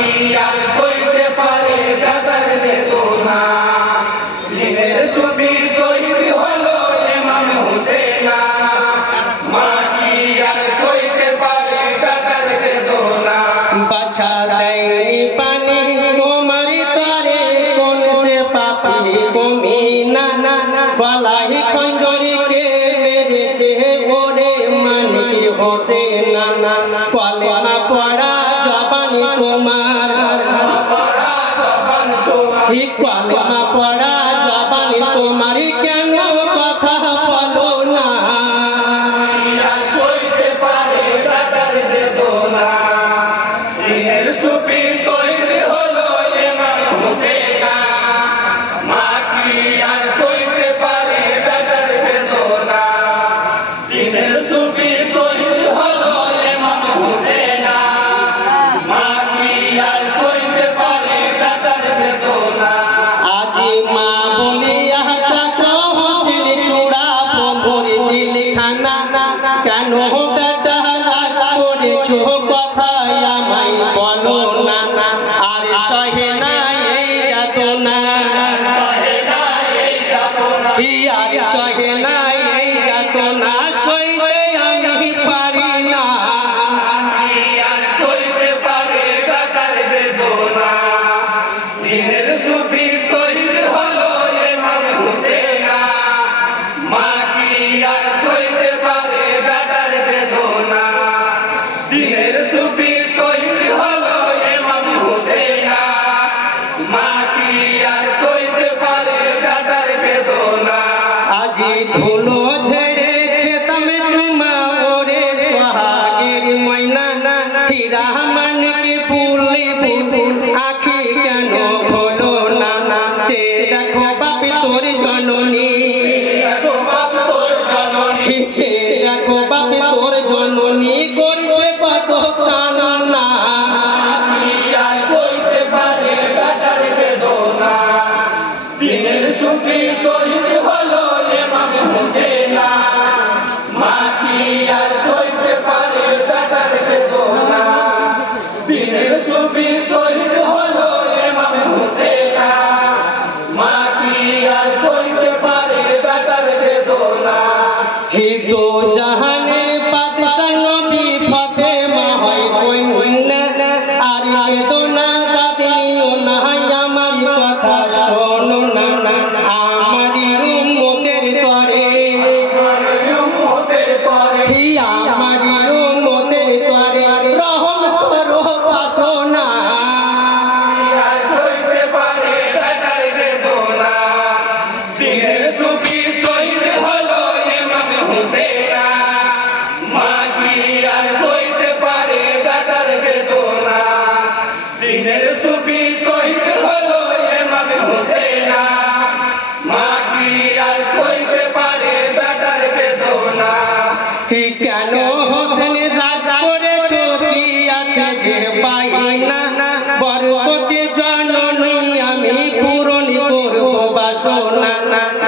কি আর সইতে পারে বেটার বেদনা দিনের সুফি শহীদ হলো ইমাম হুসেন মা কি আর সইতে পারে বেটার বেদনা বাছা দেয় পানি তোমার তারে কোন সে পাপি কমি না গলায় খঞ্জরকে মেরেছে ওরে মানিক হোসেন কলেমা পড়া জবানি তোমার কলেমা পড়া জবানি তোমার কেন কথা বলো না সইতে পারে বেটার বেদনা দিনের সুফি শহীদ হলো ইমাম হুসেন মা কি আর সইতে পারে বেটার বেদনা দিনের সুফি শহীদ হলো ইমাম হুসেন মা কি আর সইতে পারে বেটার বেদনা আজি মা বলিয়া তাকো হোসেন চূড়া মোর দিল খানা কেন বেটা রাগ করেছো কথায় আমায় বলো না আর সহে না এই যাতনা আর সহে না এই যাতনা সইতে আমি পারি না আর সইতে পারে বেটার বেদনা দিনের সুফি শহীদ হলো ইমাম হুসেন মা কি আর সইতে পারে বেটার বেদনা দিনের সুফি শহীদ হলো ইমাম হুসেন মা কি আর সইতে পারে বেটার বেদনা আজি ধুলো ঝেড়ে খেতাম চুমা ওরে সোহাগের ময়না হীরা মানকে ভুলে আখি কেন খোলো না চে দেখো বাপি তোর জননী বাপ তোর জননী চে দেখো বাপি তোর জননী করছে কত কান্না আর সইতে পারে বেটার বেদনা দিনের সুফি শহীদ হলো ইমাম হুসেন মা কি আর সইতে পারে বেটার বেদনা দিনের সুফি শহীদ হলো ইমাম হুসেন মা কি আর সইতে পারে বেটার বেদনা হে তো জাহানে বাদশাহ নবী ফাতেমা হয় কন্যা আর বেদনা দাদিও না আমার কথা শোনো না আমারই উম্মতের তরে উম্মতের পরে আমারই উম্মতের তরে রহম করো বাসনা আর সইতে পারে বেটার বেদনা দিনের সুফি শহীদ হলো ইমাম হুসেন মা কি আর সইতে পারে বেটার বেদনা দিনের সুফি শহীদ হলো ইমাম হুসেন মা কি আর সইতে পারে বেটার বেদনা কেন হোসেন রাগ করেছো কি আছে যে পাই না বরকতে জননী আমি পূরণ করব বাসনা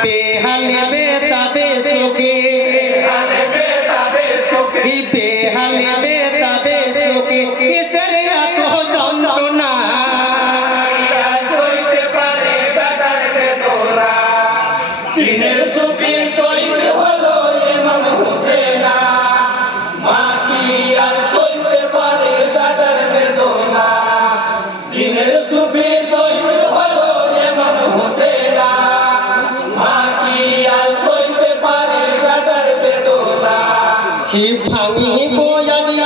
বেহালে বেতাবে সুখে হালবে তবে সুখে বেহালে বেতাবে সুখে কিসের এত যন্ত্রণা আর সইতে পারে বেটার বেদনা দিনের সুফি শহীদ হলো ইমাম হুসেন মা কি আর সইতে পারে বেটার বেদনা দিনের সুফি শহীদ হলো ইমাম হুসেন মা কি আর সইতে পারে বেটার বেদনা হি ভাঙি বয়াজি